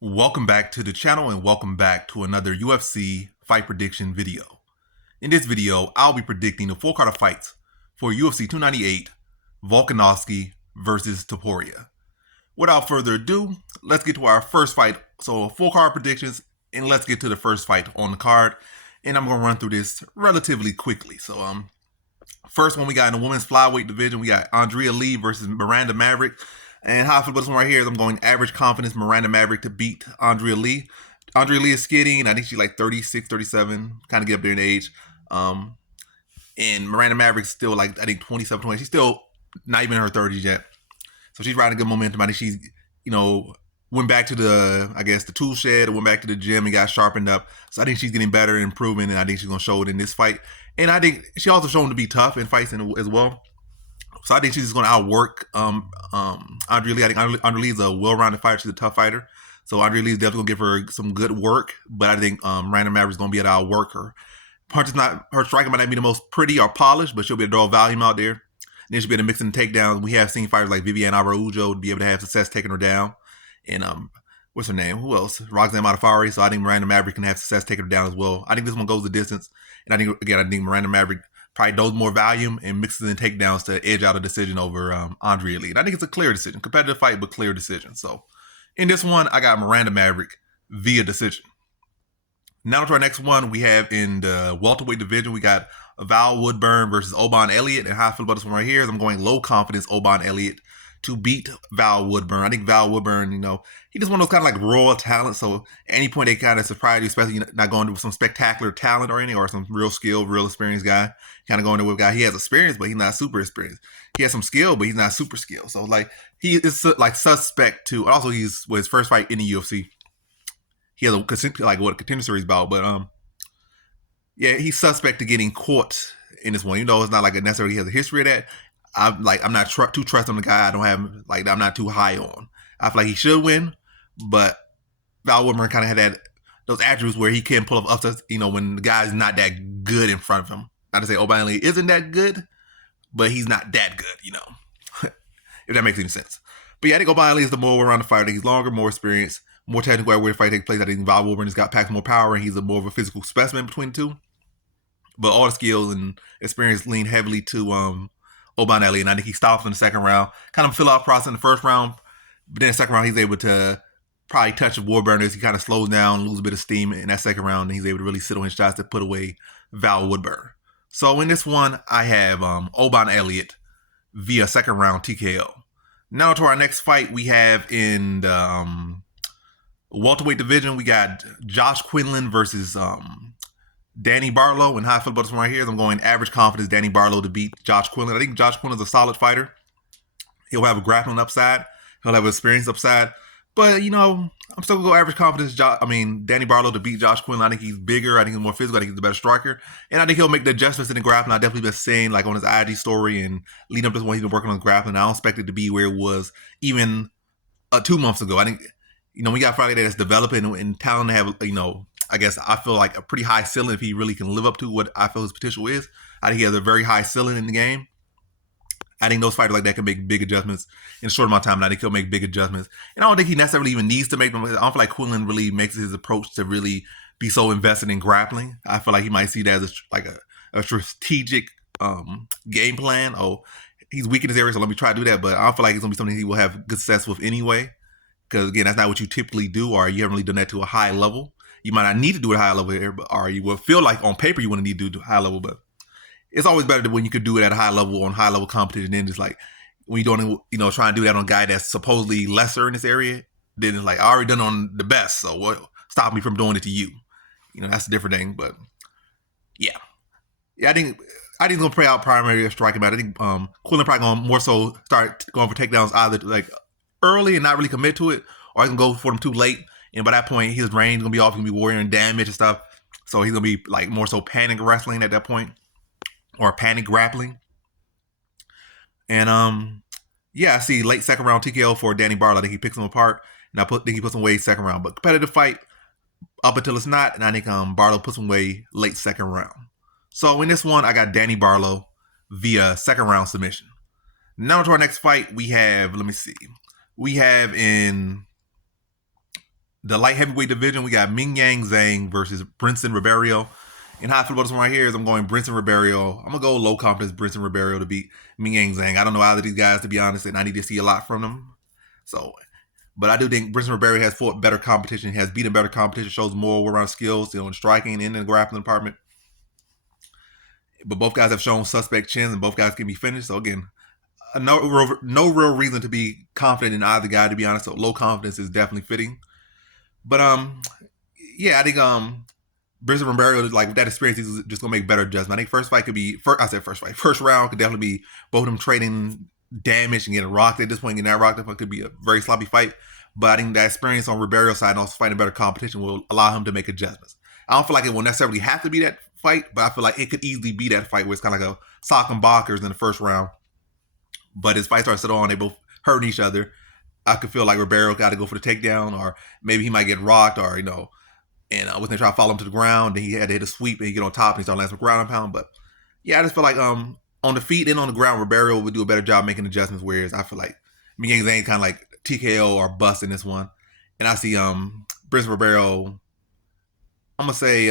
Welcome back to the channel and welcome back to another UFC fight prediction video. In this video, I'll be predicting the full card of fights for UFC 298 Volkanovski versus Topuria. Without further ado, let's get to our first fight. So full card predictions, and let's get to the first fight on the card. And I'm going to run through this relatively quickly. So first one we got in the women's flyweight division, we got Andrea Lee versus Miranda Maverick. And how I feel about this one right here is I'm going average confidence Miranda Maverick to beat Andrea Lee. Andrea Lee is skinny, and I think she's like 36, 37, kind of get up there in age. And Miranda Maverick's still like, I think 27, 20. She's still not even in her 30s yet. So she's riding good momentum. I think she's, went back to the tool shed, went back to the gym and got sharpened up. So I think she's getting better and improving, and I think she's going to show it in this fight. And I think she also shown to be tough in fights as well. So I think she's just going to outwork Andrea Lee. I think Andrea Lee is a well-rounded fighter. She's a tough fighter. So Andrea Lee is definitely going to give her some good work. But I think Miranda Maverick is going to be able to outwork her. Her striking might not be the most pretty or polished, but she'll be able to draw volume out there. And then she'll be able to mix in takedowns. We have seen fighters like Viviane Araujo be able to have success taking her down. And what's her name? Who else? Roxanne Modafferi. So I think Miranda Maverick can have success taking her down as well. I think this one goes the distance. And I think Miranda Maverick probably does more volume and mixes in takedowns to edge out a decision over Andrea Lee. And I think it's a clear decision. Competitive fight, but clear decision. So in this one, I got Miranda Maverick via decision. Now to our next one, we have in the welterweight division, we got Val Woodburn versus Oban Elliot. And how I feel about this one right here is I'm going low confidence Oban Elliot to beat Val Woodburn. I think Val Woodburn, he just one of those kind of like raw talent. So at any point they kind of surprise you, especially not going with some spectacular talent or anything, or some real skill, real experienced guy. Kind of going there with a guy. He has experience, but he's not super experienced. He has some skill, but he's not super skilled. So like he is like suspect to. Also, he's with his first fight in the UFC. He has a contender series bout, but he's suspect to getting caught in this one. It's not like necessarily he has a history of that. I'm not too trust on the guy. I'm not too high on. I feel like he should win, but Val Woodburn kind of had those attributes where he can pull up upsets, when the guy's not that good in front of him. Not to say Oban Elliot isn't that good, but he's not that good, if that makes any sense. But yeah, I think Oban Elliot is the more around the fighter. I think he's longer, more experienced, more technical at where the fight takes place. I think Val Woodburn has got packs more power, and he's more of a physical specimen between the two. But all the skills and experience lean heavily to Oban Elliot, and I think he stops in the second round. Kind of fill out process in the first round, but then the second round he's able to probably touch the Woodburn as he kind of slows down, lose a bit of steam in that second round, and he's able to really sit on his shots to put away Val Woodburn. So in this one, I have Oban Elliot via second round TKO. Now to our next fight, we have in the welterweight division, we got Josh Quinlan versus Danny Barlow. And how I feel about this one right here is I'm going average confidence Danny Barlow to beat Josh Quinlan. I think Josh Quinlan's a solid fighter. He'll have a grappling upside. He'll have an experience upside. But, I'm still going to go average confidence Danny Barlow to beat Josh Quinlan. I think he's bigger. I think he's more physical. I think he's a better striker. And I think he'll make the adjustments in the grappling. I've definitely been saying, like, on his IG story and leading up to this one, he's been working on grappling. I don't expect it to be where it was even 2 months ago. I think, we got Friday that's developing and talent to have, I guess I feel like a pretty high ceiling if he really can live up to what I feel his potential is. I think he has a very high ceiling in the game. I think those fighters like that can make big adjustments in a short amount of time, and I think he'll make big adjustments. And I don't think he necessarily even needs to make them. I don't feel like Quinlan really makes his approach to really be so invested in grappling. I feel like he might see that as a strategic game plan. Oh, he's weak in this area, so let me try to do that. But I don't feel like it's going to be something he will have good success with anyway. Because, again, that's not what you typically do, or you haven't really done that to a high level. You might not need to do it at a high level here, or you will feel like on paper you want to need to do it at a high level, but it's always better when you could do it at a high level on high level competition. Then just like when you don't, try and do that on a guy that's supposedly lesser in this area, then it's like I already done it on the best, so what stop me from doing it to you? That's a different thing. But yeah, I think it's gonna play out primary striking. But I think Quinlan probably gonna more so start going for takedowns either like early and not really commit to it, or he can go for them too late. And by that point, his range gonna be off, gonna be warrior damage and stuff. So he's gonna be like more so panic wrestling at that point, or panic grappling. And I see late second round TKO for Danny Barlow. I think he picks him apart, and I think he puts him away second round. But competitive fight up until it's not, and I think Barlow puts him away late second round. So in this one, I got Danny Barlow via second round submission. Now to our next fight, we have in the light heavyweight division, we got Mingyang Zhang versus Brinson Ribeiro. And how I feel about this one right here is I'm going Brinson Ribeiro. I'm going to go low confidence Brinson Ribeiro to beat Mingyang Zhang. I don't know either of these guys, to be honest, and I need to see a lot from them. So, but I do think Brinson Ribeiro has fought better competition, has beaten better competition, shows more around skills, in striking and in the grappling department. But both guys have shown suspect chins, and both guys can be finished. So again, no real reason to be confident in either guy, to be honest. So low confidence is definitely fitting. But yeah, I think Brinson Ribeiro, like with that experience, he's just gonna make better adjustments. I think first round could definitely be both of them trading damage and getting rocked at this point. Getting that rocked up, it could be a very sloppy fight. But I think that experience on Ribeiro's side and also fighting better competition will allow him to make adjustments. I don't feel like it will necessarily have to be that fight, but I feel like it could easily be that fight where it's kind of like a sock and boxers in the first round. But as fights start on, they both hurting each other. I could feel like Ribeiro got to go for the takedown, or maybe he might get rocked, or and when they try to follow him to the ground, then he had to hit a sweep and he get on top and he start landing some ground and pound. But yeah, I just feel like on the feet and on the ground, Ribeiro would do a better job making adjustments. Whereas I feel like Mingyang Zhang kind of like TKO or bust in this one, and I see Brinson Ribeiro. I'm gonna say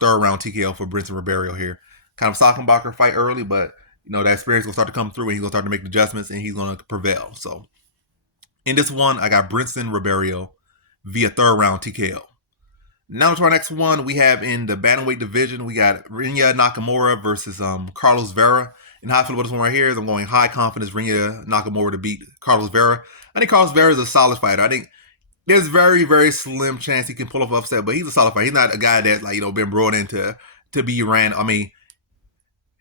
third round TKO for Brinson Ribeiro here. Kind of sock and boxer fight early, but that experience will start to come through and he's gonna start to make adjustments and he's gonna prevail. So in this one, I got Brinson Ribeiro via third round TKO. Now to our next one, we have in the bantamweight division, we got Rinya Nakamura versus Carlos Vera. And how I feel about this one right here is I'm going high confidence Rinya Nakamura to beat Carlos Vera. I think Carlos Vera is a solid fighter. I think there's very, very slim chance he can pull off an upset, but he's a solid fighter. He's not a guy that's been brought in to be ran. I mean,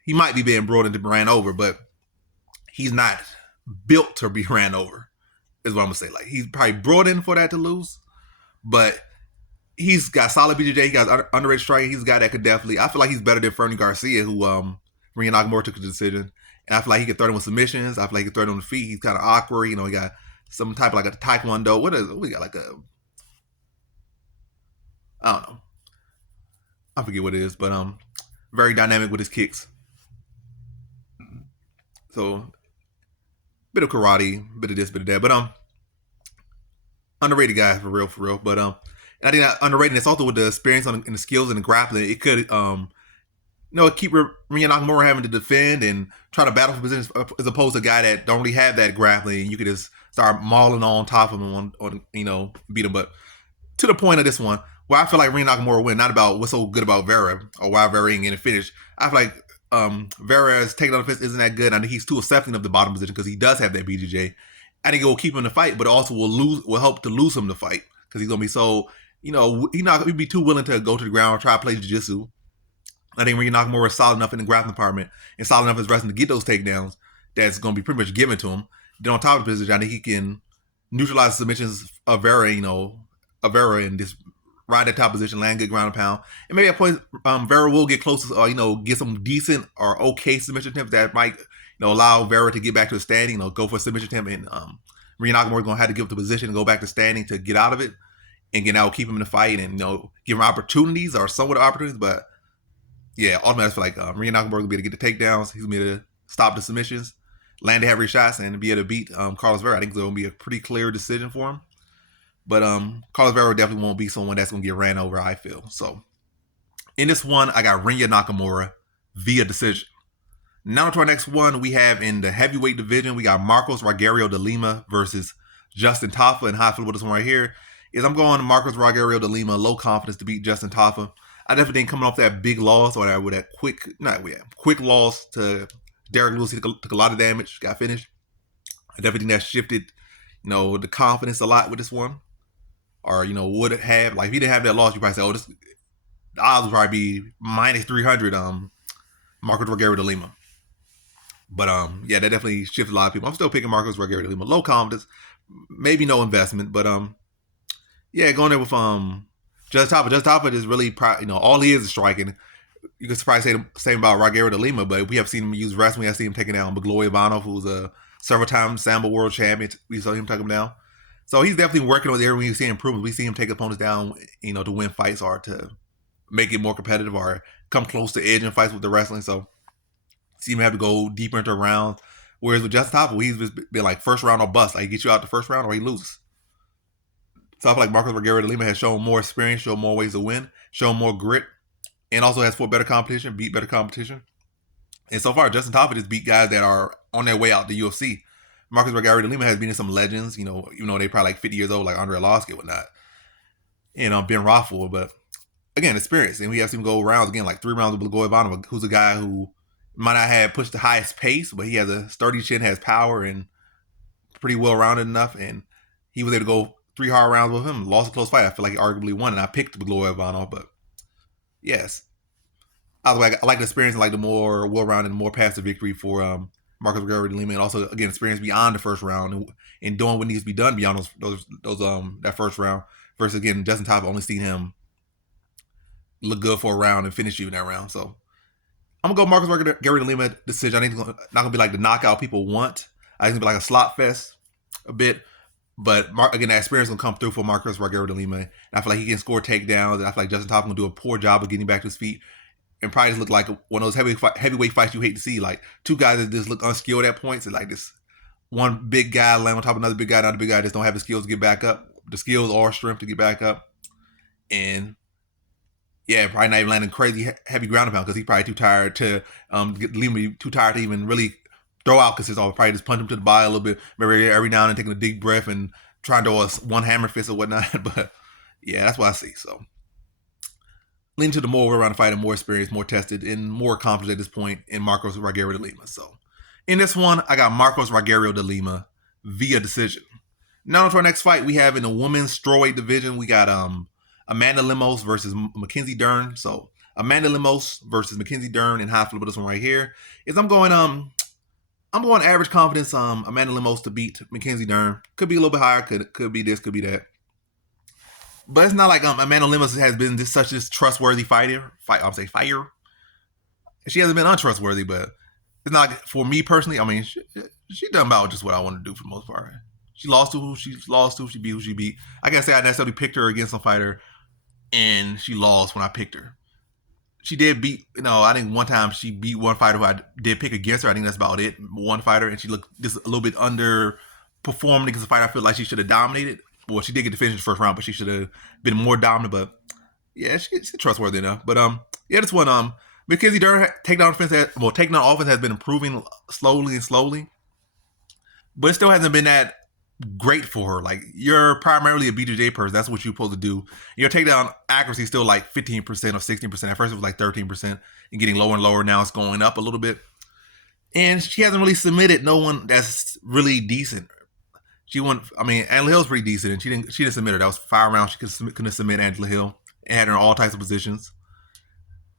he might be being brought in to be ran over, but he's not built to be ran over, is what I'm gonna say. Like, he's probably brought in for that to lose, but he's got solid BJJ. He got underrated striking. He's a guy that could definitely. I feel like he's better than Fernie Garcia, who Rinya Nakamura took the decision, and I feel like he could throw him with submissions. I feel like he could throw him on the feet. He's kind of awkward. He got some type of like a taekwondo. We got like a, I don't know. I forget what it is, but very dynamic with his kicks. So bit of karate, bit of this, bit of that, but underrated guy for real. But and I think that underrated is also with the experience and the skills and the grappling. It could keep Rinya Nakamura having to defend and try to battle for positions as opposed to a guy that don't really have that grappling. You could just start mauling on top of him on beat him. But to the point of this one, where I feel like Rinya Nakamura win, not about what's so good about Vera or why Vera ain't getting finished. I feel like Vera's takedown defense isn't that good. I think he's too accepting of the bottom position because he does have that BJJ. I think it will keep him in the fight, but also will help to lose him the fight because he's gonna be so he's not gonna be too willing to go to the ground or try to play jiu-jitsu. I think Rinya Nakamura is solid enough in the grappling department and solid enough in his wrestling to get those takedowns that's going to be pretty much given to him. Then on top of the position, I think he can neutralize the submissions of Vera, and just ride that top position, land good ground and pound. And maybe at points, Vera will get close to, get some decent or okay submission attempts that might, allow Vera to get back to a standing, go for a submission attempt. And Rinya Nakamura is going to have to give up the position and go back to standing to get out of it. And again, that will keep him in the fight and, give him opportunities or somewhat opportunities. But yeah, ultimately, I feel like Rinya Nakamura will be able to get the takedowns. He's going to be able to stop the submissions, land the heavy shots, and be able to beat Carlos Vera. I think it's going to be a pretty clear decision for him. But Carlos Vera definitely won't be someone that's going to get ran over, I feel. So in this one, I got Rinya Nakamura via decision. Now to our next one, we have in the heavyweight division, we got Marcos Rogerio de Lima versus Justin Tafa. And how I feel about this one right here is I'm going Marcos Rogerio de Lima, low confidence to beat Justin Tafa. I definitely think coming off that big loss or that quick loss to Derek Lewis, he took a lot of damage, got finished. I definitely think that shifted, the confidence a lot with this one. Or, would it have, like, if he didn't have that loss, you probably say, the odds would probably be minus 300, Marcos Rogerio de Lima. But, yeah, that definitely shifted a lot of people. I'm still picking Marcos Rogerio de Lima. Low confidence, maybe no investment, but, yeah, going there with, Justin Tafa. Justin Tafa is really, all he is striking. You could probably say the same about Rogerio de Lima, but we have seen him use wrestling. We have seen him taking down Magloy Ivanov, who's a several-time Sambo world champion. We saw him take him down. So he's definitely working on the area when you see improvements. We see him take opponents down, to win fights or to make it more competitive or come close to edge in fights with the wrestling. So see him have to go deeper into rounds. Whereas with Justin Tafa, he's just been like first round or bust. Like he gets you out the first round or he loses. So I feel like Marcos Rogerio de Lima has shown more experience, shown more ways to win, shown more grit, and also has fought better competition, beat better competition. And so far, Justin Tafa just beat guys that are on their way out the UFC. Marcos Rogerio de Lima has beaten some legends, you know, even though they probably like 50 years old, like Andre Arlovski and whatnot. And Ben Rothfull, but again, experience. And we have seen him go rounds again, like 3 rounds with Blagoy Ivanov, who's a guy who might not have pushed the highest pace, but he has a sturdy chin, has power, and pretty well rounded enough. And he was able to go 3 hard rounds with him, lost a close fight. I feel like he arguably won, and I picked Blagoy Ivanov, but yes. I like the experience and like the more well-rounded, more passive victory for Marcos Rogerio de Lima, and also again experience beyond the first round and doing what needs to be done beyond those that first round. Versus again, Justin Tafa only seen him look good for a round and finish you in that round. So I'm gonna go Marcos Rogerio de Lima decision. I think it's not gonna be like the knockout people want. I think it's gonna be like a slot fest a bit. But again, that experience will come through for Marcos Rogerio de Lima. And I feel like he can score takedowns, and I feel like Justin Tafa will do a poor job of getting back to his feet. And probably just look like one of those heavyweight fights you hate to see. Like 2 guys that just look unskilled at points, and like this one big guy land on top of another big guy just don't have the skills to get back up. The skills or strength to get back up. And yeah, probably not even landing crazy heavy ground and pound because he's probably too tired to leave me too tired to even really throw out because I'll probably just punch him to the body a little bit, maybe every now and then taking a deep breath and trying to do one hammer fist or whatnot. But yeah, that's what I see. So leaning to the more well-rounded fighter, more experienced, more tested, and more accomplished at this point in Marcos Rogerio de Lima. So in this one, I got Marcos Rogerio de Lima via decision. Now to our next fight, we have in the women's strawweight division, we got Amanda Lemos versus Mackenzie Dern. So Amanda Lemos versus Mackenzie Dern, and how I feel about this one right here is I'm going average confidence Amanda Lemos to beat Mackenzie Dern. Could be a little bit higher, could be this, could be that. But it's not like Amanda Lemos has been such a trustworthy fighter. She hasn't been untrustworthy, but it's not like, for me personally. I mean, she done about just what I want to do for the most part. She lost to who she lost to. She beat who she beat. I can't say I necessarily picked her against some fighter, and she lost when I picked her. She did beat, I think one time she beat one fighter who I did pick against her. I think that's about it. One fighter, and she looked just a little bit underperformed against a fighter I feel like she should have dominated. Well, she did get to finish the first round, but she should have been more dominant. But yeah, she's trustworthy enough. But yeah, this one, Mackenzie Dern takedown offense has been improving slowly, but it still hasn't been that great for her. Like, you're primarily a BJJ person. That's what you're supposed to do. Your takedown accuracy is still like 15% or 16%. At first it was like 13% and getting lower and lower. Now it's going up a little bit. And she hasn't really submitted no one that's really decent. Angela Hill's pretty decent, and she didn't submit her. That was 5 rounds. She couldn't submit Angela Hill and had her in all types of positions.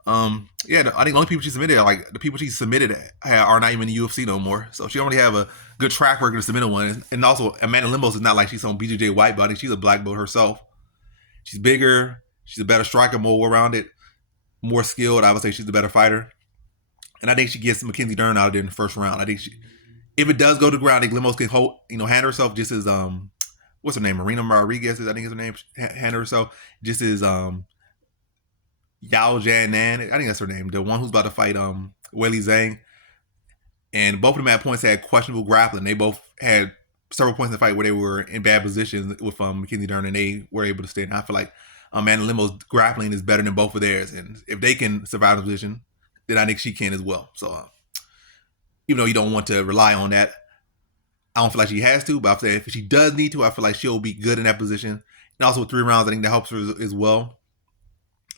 I think the only people she submitted are like the people she submitted are not even in the UFC no more. So she don't really have a good track record to submit one. And also, Amanda Lemos is not like she's on BJJ white belt. She's a black belt herself. She's bigger. She's a better striker, more well-rounded, more skilled. I would say she's a better fighter. And I think she gets Mackenzie Dern out of there in the first round. I think if it does go to the ground, I think Lemos can hand herself just as what's her name? Marina Rodriguez, I think is her name. Hand herself just as Yao Janan, I think that's her name, the one who's about to fight Weili Zhang. And both of them at points had questionable grappling. They both had several points in the fight where they were in bad positions with Mackenzie Dern, and they were able to stay. And I feel like Amanda Lemos' grappling is better than both of theirs. And if they can survive the position, then I think she can as well. So even though you don't want to rely on that, I don't feel like she has to, but I'm saying if she does need to, I feel like she'll be good in that position. And also with 3 rounds, I think that helps her as well.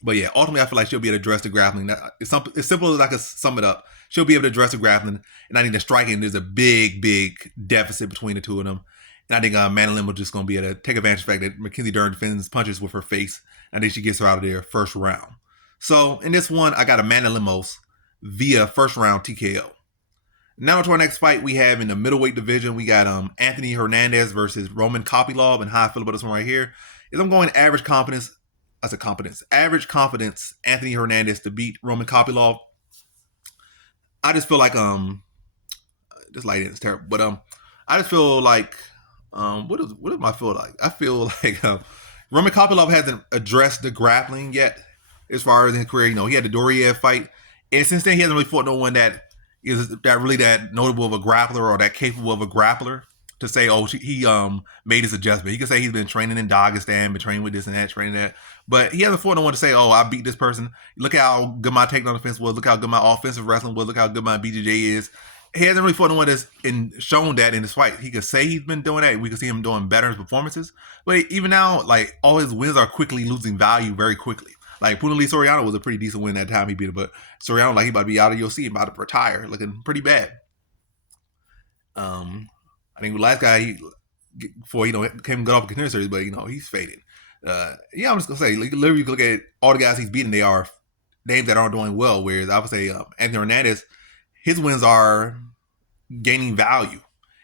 But yeah, ultimately, I feel like she'll be able to address the grappling. It's simple as I can sum it up. She'll be able to address the grappling. And I think the striking, there's a big deficit between the two of them. And I think Amanda Lemos just going to be able to take advantage of the fact that Mackenzie Dern defends punches with her face. I think she gets her out of there first round. So in this one, I got Amanda Lemos via first round TKO. Now to our next fight we have in the middleweight division. We got Anthony Hernandez versus Roman Kopylov. And how I feel about this one right here is I'm going average confidence. Average confidence, Anthony Hernandez to beat Roman Kopylov. I just feel like this lighting is terrible, but I just feel like what do I feel like? I feel like Roman Kopylov hasn't addressed the grappling yet as far as his career. He had the Doriev fight, and since then he hasn't really fought no one that is that really that notable of a grappler or that capable of a grappler to say, oh, he made his adjustment. He could say he's been training in Dagestan, been training with this and that, training that. But he hasn't fought no one to say, oh, I beat this person. Look how good my takedown defense was. Look how good my offensive wrestling was. Look how good my BJJ is. He hasn't really fought no one that's shown that in his fight. He could say he's been doing that. We could see him doing better in his performances. But even now, like, all his wins are quickly losing value very quickly. Like, Punahele Soriano was a pretty decent win that time he beat him. But Soriano, like, he about to be out of UFC, about to retire, looking pretty bad. I think the last guy before came good off a contender series, but he's faded. I'm just gonna say, literally, you look at all the guys he's beaten, they are names that aren't doing well. Whereas I would say Anthony Hernandez, his wins are gaining value.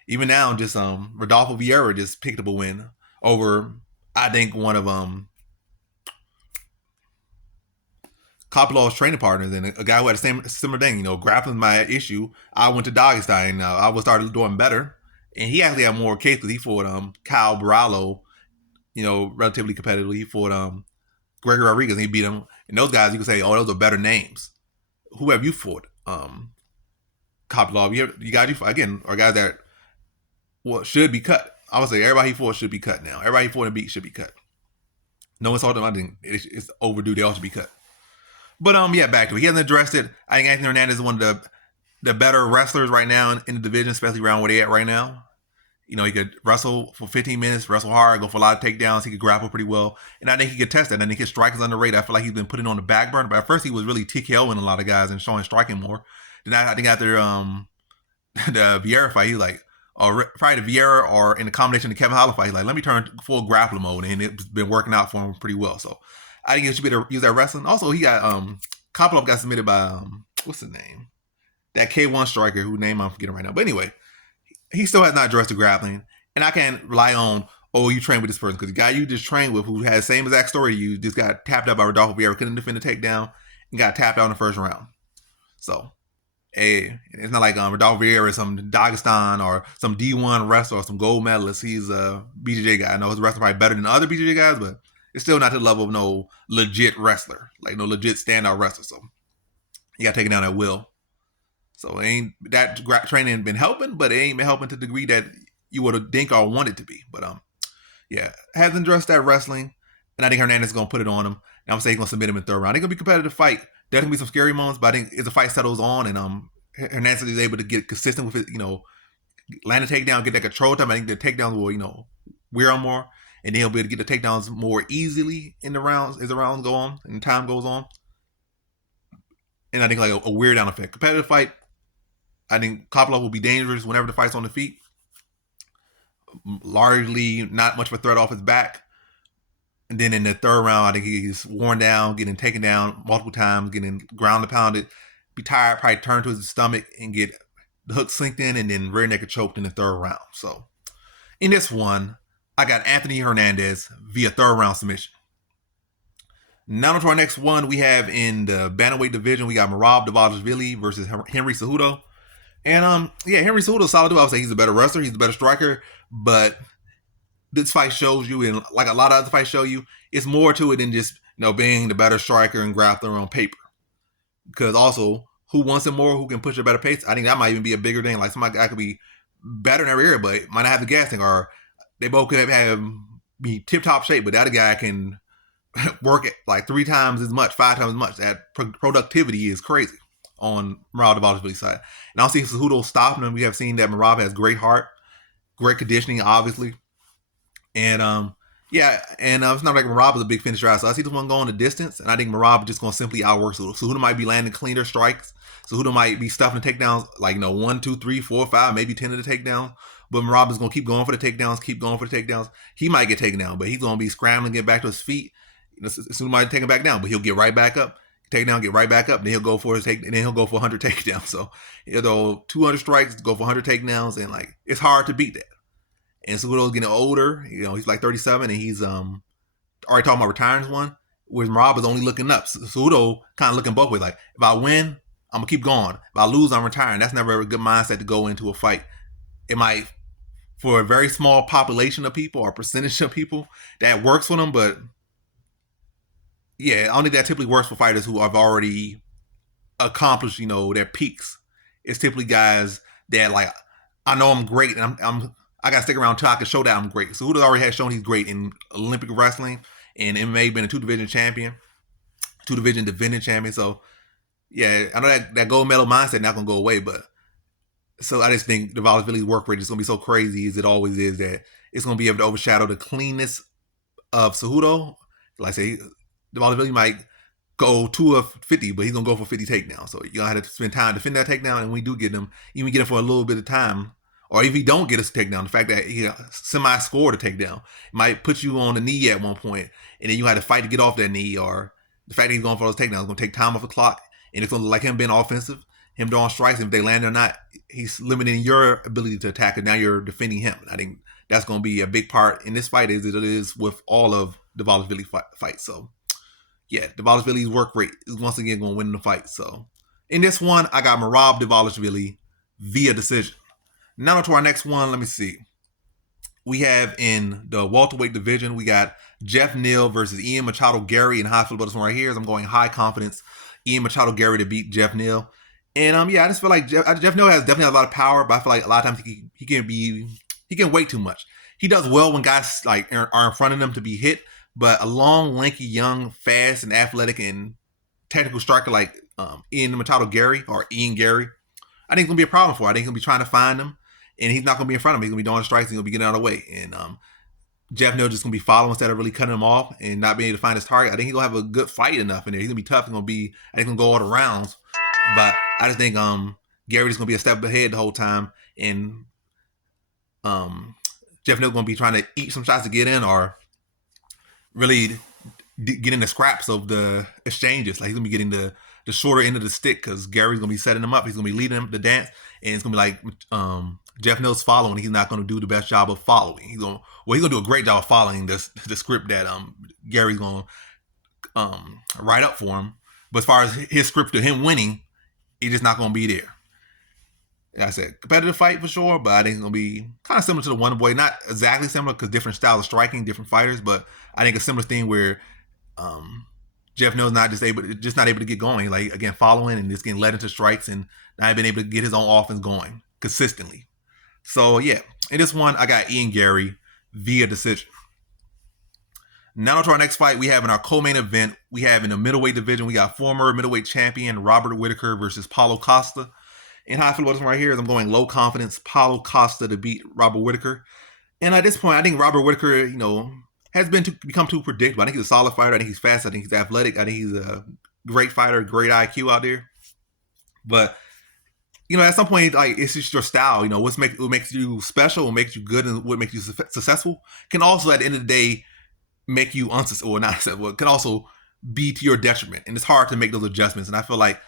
Even now, just Rodolfo Vieira just picked up a win over, I think, one of Kopylov's training partners, and a guy who had the same similar thing. Grappling my issue. I went to Dagestan. I was started doing better, and he actually had more case because he fought Kyle Barlow, relatively competitively. He fought Gregory Rodriguez, and he beat him. And those guys, you can say, oh, those are better names. Who have you fought? Kopylov, you guys you fought again, are guys that should be cut. I would say everybody he fought should be cut now. Everybody he fought and beat should be cut. No insult to them. I think it's overdue. They all should be cut. But back to it. He hasn't addressed it. I think Anthony Hernandez is one of the better wrestlers right now in the division, especially around where they at right now. He could wrestle for 15 minutes, wrestle hard, go for a lot of takedowns. He could grapple pretty well. And I think he could test that. I think his strike is underrated. I feel like he's been putting on the back burner. But at first he was really TKOing a lot of guys and showing striking more. Then I think after the Vieira fight, he's like, or probably the Vieira or in the combination of the Kevin Holland fight, he's like, let me turn full grappling mode. And it's been working out for him pretty well. So I think he should be able to use that wrestling. Also, he got Kopylov got submitted by what's his name? That K1 striker whose name I'm forgetting right now. But anyway, he still has not addressed the grappling. And I can't rely on, oh, you train with this person. Because the guy you just trained with who had the same exact story to you just got tapped out by Rodolfo Vieira, couldn't defend the takedown, and got tapped out in the first round. So, it's not like Rodolfo Vieira is some Dagestan or some D1 wrestler or some gold medalist. He's a BJJ guy. I know his wrestling probably better than other BJJ guys, but it's still not to the level of no legit wrestler, like no legit standout wrestler. So you got taken down at will. So that training ain't been helping, but it ain't been helping to the degree that you would think or want it to be. But hasn't addressed that wrestling, and I think Hernandez is gonna put it on him. And I'm saying he's gonna submit him in third round. It's gonna be a competitive fight. There's gonna be some scary moments, but I think as the fight settles on and Hernandez is able to get consistent with it, land a takedown, get that control time. I think the takedowns will wear on more. And then he'll be able to get the takedowns more easily in the rounds as the rounds go on and time goes on. And I think like a wear down effect. Competitive fight, I think Kopylov will be dangerous whenever the fight's on the feet. Largely not much of a threat off his back. And then in the third round, I think he's worn down, getting taken down multiple times, getting ground and pounded, be tired, probably turn to his stomach and get the hook slinked in and then rear naked choked in the third round. So in this one, I got Anthony Hernandez via third round submission. Now to our next one, we have in the bantamweight division, we got Merab Dvalishvili versus Henry Cejudo. And Henry Cejudo is solid. I would say he's a better wrestler, he's a better striker, but this fight shows you, and like a lot of other fights show you, it's more to it than just being the better striker and grappler on paper. Because also, who wants it more? Who can push a better pace? I think that might even be a bigger thing. Like somebody that could be better in every area, but might not have the gas thing, or they both could be tip-top shape, but the other guy can work it like 3 times as much, 5 times as much. That productivity is crazy on Merab Dvalishvili's side. And I don't see Cejudo stopping him. We have seen that Merab has great heart, great conditioning, obviously. And it's not like Merab is a big finisher out. So I see this one going the distance, and I think Merab is just going to simply outwork Cejudo. Cejudo might be landing cleaner strikes. Cejudo might be stuffing the takedowns like 1, 2, 3, 4, 5, maybe 10 of the takedowns. But Merab is going to keep going for the takedowns, He might get taken down, but he's going to be scrambling to get back to his feet. Cejudo might take him back down, but he'll get right back up, take down, get right back up, and then he'll go for his take, and then he'll go for 100 takedowns. So, 200 strikes, go for 100 takedowns, and like it's hard to beat that. And Cejudo's getting older. He's like 37, and he's already talking about retiring one. Whereas Merab is only looking up. Cejudo kind of looking both ways. Like if I win, I'm gonna keep going. If I lose, I'm retiring. That's never a good mindset to go into a fight. It might, for a very small population of people or percentage of people, that works for them. But I don't think that typically works for fighters who have already accomplished, their peaks. It's typically guys that like, I know I'm great and I gotta stick around till I can show that I'm great. Cejudo already has shown he's great in Olympic wrestling and MMA, been a 2-division champion, 2-division defending champion. So yeah, I know that gold medal mindset not gonna go away, but so I just think Dvalishvili's work rate is gonna be so crazy as it always is that it's gonna be able to overshadow the cleanness of Cejudo. Like I say, Dvalishvili might go 2 of 50, but he's gonna go for 50 takedowns. So you have to spend time to defend that takedown, and when we do get him, even get him for a little bit of time, or if he don't get us a takedown, the fact that he semi-scored a takedown, it might put you on the knee at one point, and then you had to fight to get off that knee, or the fact that he's going for those takedowns is gonna take time off the clock, and it's gonna look like him being offensive, him throwing strikes, and if they land or not, he's limiting your ability to attack, and now you're defending him. And I think that's gonna be a big part in this fight, as it is with all of Dvalishvili fights. So yeah, Dvalishvili's work rate is once again going to win the fight. So in this one, I got Merab Dvalishvili via decision. Now to our next one, let me see. We have in the welterweight division, we got Jeff Neal versus Ian Machado Garry in high flip. This one right here is I'm going high confidence Ian Machado Garry to beat Jeff Neal. And yeah, I just feel like Jeff Neal definitely has a lot of power, but I feel like a lot of times he can wait too much. He does well when guys like are in front of him to be hit. But a long, lanky, young, fast, and athletic and technical striker like Ian Machado Garry or Ian Garry, I think it's going to be a problem for him. I think he'll be trying to find him, and he's not going to be in front of him. He's going to be doing strikes, and he'll be getting out of the way. And Jeff Neal just going to be following instead of really cutting him off and not being able to find his target. I think he's going to have a good fight enough in there. He's going to be tough. He's going to be, I think, going to go all the rounds. But I just think Garry's going to be a step ahead the whole time, and Jeff Neal's going to be trying to eat some shots to get in or really get in the scraps of the exchanges. Like he's gonna be getting the shorter end of the stick because Garry's gonna be setting him up. He's gonna be leading him the dance, and it's gonna be like Jeff Neal's following. He's not gonna do the best job of following. He's gonna do a great job of following the script that Garry's gonna write up for him. But as far as his script to him winning, it's just not gonna be there. Like I said, competitive fight for sure, but I think it's going to be kind of similar to the Wonder Boy. Not exactly similar because different styles of striking, different fighters, but I think a similar thing where Jeff Neal's not able to get going. Like, again, following and just getting led into strikes and not being able to get his own offense going consistently. So, yeah, in this one, I got Ian Garry via decision. Now to our next fight, we have in our co-main event, we have in the middleweight division, we got former middleweight champion Robert Whittaker versus Paulo Costa. And how I feel about this one right here is I'm going low confidence Paulo Costa to beat Robert Whittaker. And at this point, I think Robert Whittaker, has become too predictable. I think he's a solid fighter. I think he's fast. I think he's athletic. I think he's a great fighter, great IQ out there. But, at some point, like, it's just your style. What makes you special, what makes you good, and what makes you successful can also, at the end of the day, make you unsuccessful or not successful. It can also be to your detriment. And it's hard to make those adjustments. And I feel like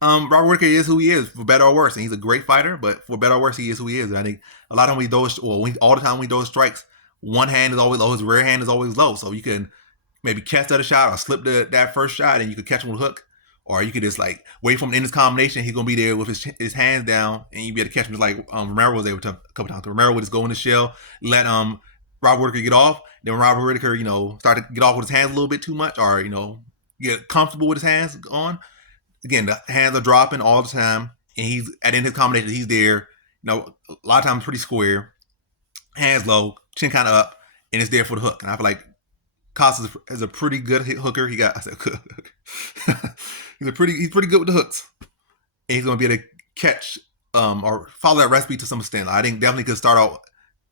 Robert Whittaker is who he is, for better or worse. And he's a great fighter, but for better or worse, he is who he is. And I think a lot of times all the time we throw strikes, one hand is always low, his rear hand is always low. So you can maybe catch that shot or slip that first shot and you could catch him with a hook. Or you could just like wait for him to end his combination. He's going to be there with his hands down and you'll be able to catch him just like Ribeiro was able to a couple times. Ribeiro would just go in the shell, let Robert Whittaker get off. Then when Robert Whittaker, start to get off with his hands a little bit too much or, get comfortable with his hands on. Again, the hands are dropping all the time, and he's at the end of his combination. He's there, a lot of times pretty square, hands low, chin kind of up, and it's there for the hook. And I feel like Costa is a pretty good hooker. He's pretty good with the hooks, and he's gonna be able to catch or follow that recipe to some extent. I think definitely could start out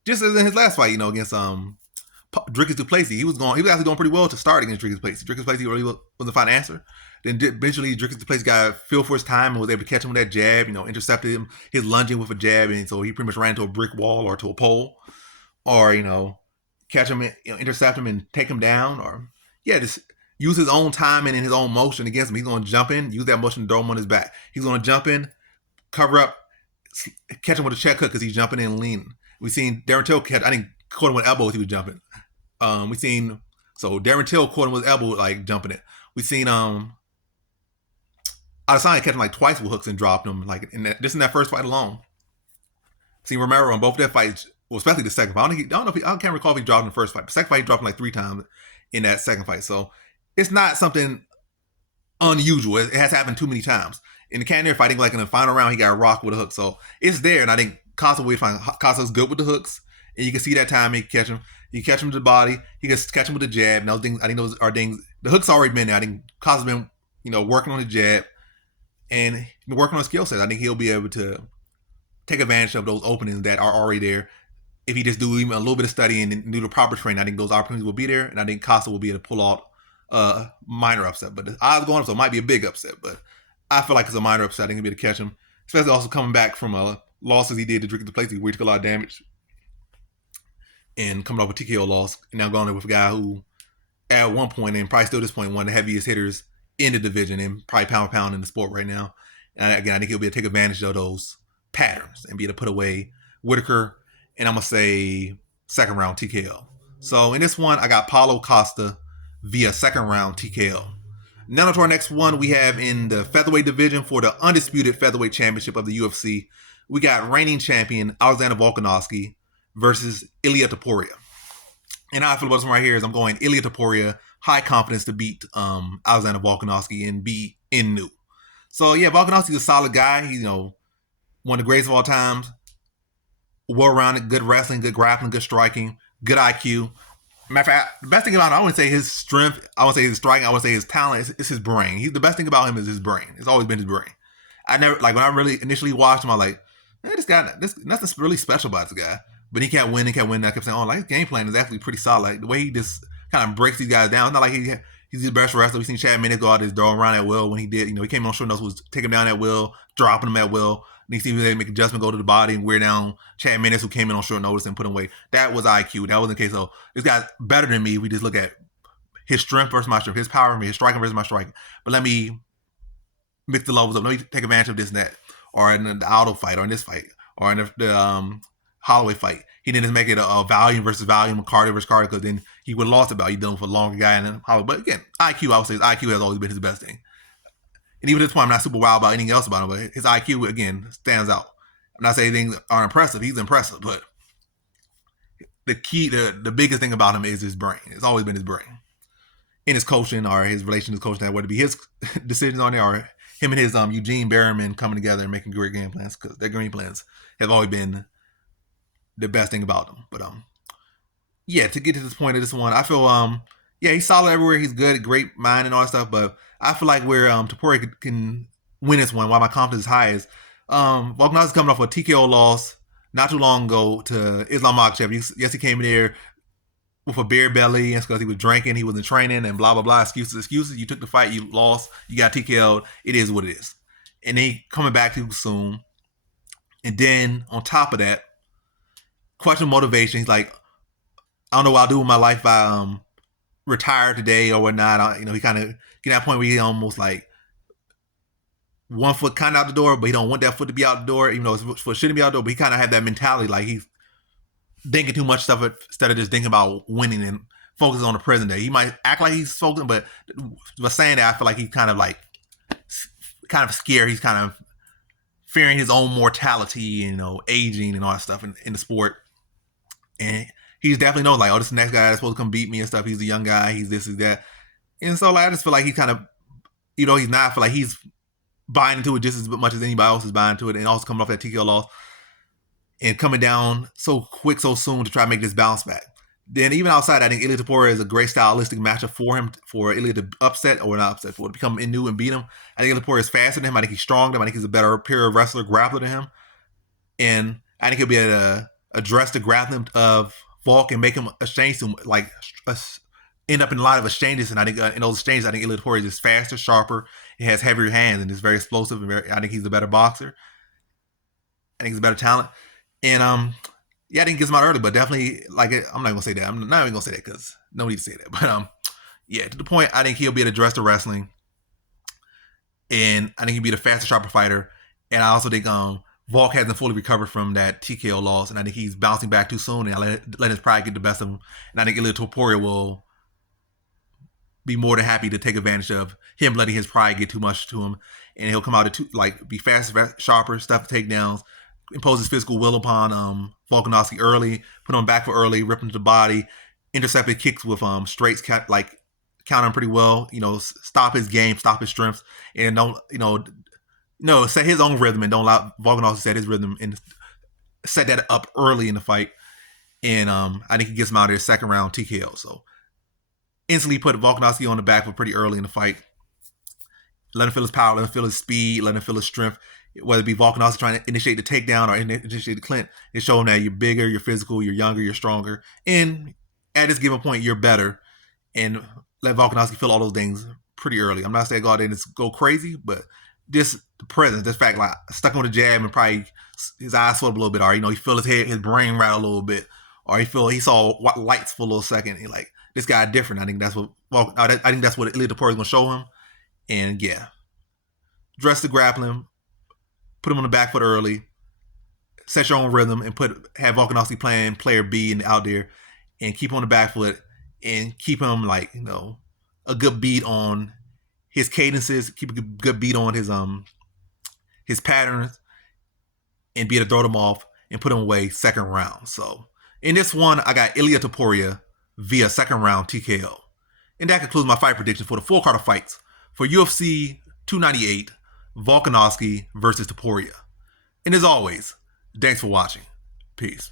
just as in his last fight, against Dricus Du Plessis. He was actually doing pretty well to start against Dricus Du Plessis. Dricus Du Plessis really wasn't finding an answer. Then eventually Dricus Du Plessis got a feel for his time and was able to catch him with that jab, intercepted him, his lunging with a jab, and so he pretty much ran into a brick wall or to a pole. Or, catch him, intercept him and take him down. Or, just use his own timing and his own motion against him. He's going to jump in, use that motion to throw him on his back. He's going to jump in, cover up, catch him with a check hook because he's jumping in and leaning. We've seen Darren Till caught him with elbows, he was jumping. Darren Till caught him with elbow, like jumping it. We've seen Adesanya catch him like twice with hooks and dropped him, like in that first fight alone. Seen Romero in both their fights, well, especially the second fight. I can't recall if he dropped in the first fight. The second fight, he dropped him like 3 times in that second fight. So it's not something unusual. It has happened too many times. In the Cannonier fight, I think like in the final round, he got rocked with a hook. So it's there, and I think Costa will find Costa's good with the hooks, and you can see that time he can catch him. You catch him to the body. He can catch him with the jab. And those things, I think those are things. The hook's already been there. I think Costa's been, working on the jab and been working on skill sets. I think he'll be able to take advantage of those openings that are already there. If he just do even a little bit of studying and do the proper training, I think those opportunities will be there, and I think Costa will be able to pull out a minor upset. But the odds going up, so it might be a big upset. But I feel like it's a minor upset. I think he'll be able to catch him, especially also coming back from losses he did to Drink the Place, where he took a lot of damage, and coming off a TKO loss, and now going there with a guy who, at one point, and probably still at this point, one of the heaviest hitters in the division, and probably pound for pound in the sport right now. And again, I think he'll be able to take advantage of those patterns and be able to put away Whittaker, and I'm going to say second round TKO. So in this one, I got Paulo Costa via second round TKO. Now to our next one, we have in the featherweight division for the undisputed featherweight championship of the UFC, we got reigning champion Alexander Volkanovski versus Elliot Topuria. And how I feel about this one right here is I'm going Elliot Topuria, high confidence to beat Alexander Volkanovski and be in new. So yeah, Volkanovski's a solid guy. He's, one of the greatest of all times. Well-rounded, good wrestling, good grappling, good striking, good IQ. Matter of fact, the best thing about him, I wouldn't say his strength, I wouldn't say his striking, I would say his talent, it's his brain. The best thing about him is his brain. It's always been his brain. I never, when I really initially watched him, I was like, man, this guy, nothing really special about this guy. But he kept winning. I kept saying, his game plan is actually pretty solid. The way he just kind of breaks these guys down. It's not like he's the best wrestler. We've seen Chad Mendes go out there throwing around at will when he did. He came on short notice, was taking him down at will, dropping him at will. And he seemed to make adjustment, go to the body, and wear down Chad Mendes, who came in on short notice and put him away. That was IQ. That wasn't the case. So this guy's better than me. We just look at his strength versus my strength, his power versus his striking versus my striking. But let me mix the levels up. Let me take advantage of this and that. Or in the auto fight, or in this fight, or in the Holloway fight. He didn't just make it a volume versus volume, a cardio versus cardio, because then he would have lost about. He done for a longer guy and then Holloway. But again, IQ, I would say his IQ has always been his best thing. And even at this point, I'm not super wild about anything else about him, but his IQ, again, stands out. I'm not saying things are impressive. He's impressive, but the key, the biggest thing about him is his brain. It's always been his brain. In his coaching or his relation to his coaching, whether it be his decisions on there or him and his Eugene Berriman coming together and making great game plans, because their game plans have always been the best thing about them. But yeah, to get to this point of this one, I feel he's solid everywhere. He's good, great mind and all that stuff. But I feel like where Topuria can win this one, why my confidence is high, is Volkanovski's coming off a TKO loss not too long ago to Islam Makhachev. Yes, he came in there with a bare belly and because he was drinking, he wasn't training, and blah blah blah. Excuses. You took the fight, you lost, you got TKO'd. It is what it is. And then he coming back too soon. And then on top of that, question motivation. He's like, I don't know what I'll do with my life if I retire today or whatnot. He kind of get that point where he almost like one foot kind of out the door, but he don't want that foot to be out the door, even though his foot shouldn't be out the door. But he kind of have that mentality, like he's thinking too much stuff instead of just thinking about winning and focusing on the present day. He might act like he's focusing, but saying that, I feel like he's kind of scared. He's kind of fearing his own mortality, aging and all that stuff in the sport. And he's definitely knows like, this is the next guy that's supposed to come beat me and stuff. He's a young guy. He's this, he's that. And so I just feel like he kind of, he's not, I feel like he's buying into it just as much as anybody else is buying into it, and also coming off that TKO loss and coming down so quick, so soon to try to make this bounce back. Then even outside, I think Elliot Topuria is a great stylistic matchup for him, for Elliot to upset, or not upset, for to become in new and beat him. I think Elliot Topuria is faster than him. I think he's stronger than him. I think he's a better pure wrestler, grappler than him. And I think he'll be able to address the grappling of Volk and make him exchange to him, end up in a lot of exchanges. And I think in those exchanges, I think Elliot Topuria is just faster, sharper, he has heavier hands, and is very explosive. And I think he's a better boxer. I think he's a better talent. And I didn't get him out early, but definitely, I'm not gonna say that. I'm not even gonna say that because no need to say that. But to the point, I think he'll be able to address the wrestling, and I think he'll be the faster, sharper fighter. And I also think Volk hasn't fully recovered from that TKO loss, and I think he's bouncing back too soon, and I let his pride get the best of him. And I think Elliot Topuria will be more than happy to take advantage of him letting his pride get too much to him, and he'll come out to be faster, sharper, stuff takedowns, impose his physical will upon Volkanovski early, put him back for early, rip him to the body, intercepted kicks with straights, counter him pretty well, stop his game, stop his strengths, and don't, set his own rhythm and don't allow Volkanovski to set his rhythm and set that up early in the fight. And I think he gets him out of there second round TKO. So instantly put Volkanovski on the back foot pretty early in the fight. Let him feel his power, let him feel his speed, let him feel his strength. Whether it be Volkanovski trying to initiate the takedown or initiate the clinch, it's showing that you're bigger, you're physical, you're younger, you're stronger. And at this given point, you're better. And let Volkanovski feel all those things pretty early. I'm not saying go out there and just go crazy, but just the presence, this fact, like stuck on the jab and probably his eyes sweat up a little bit, or he feel his head, his brain rattle a little bit, or he saw lights for a little second. And like, this guy different. I think that's what Elliot Topuria is gonna show him. And yeah, dress the grappling, put him on the back foot early, set your own rhythm, and have Volkanovski playing player B and out there, and keep on the back foot and keep him like a good beat on his cadences, keep a good beat on his patterns, and be able to throw them off and put him away second round. So in this one, I got Elliot Topuria via second round TKO. And that concludes my fight prediction for the full card of fights for UFC 298, Volkanovski versus Topuria. And as always, thanks for watching. Peace.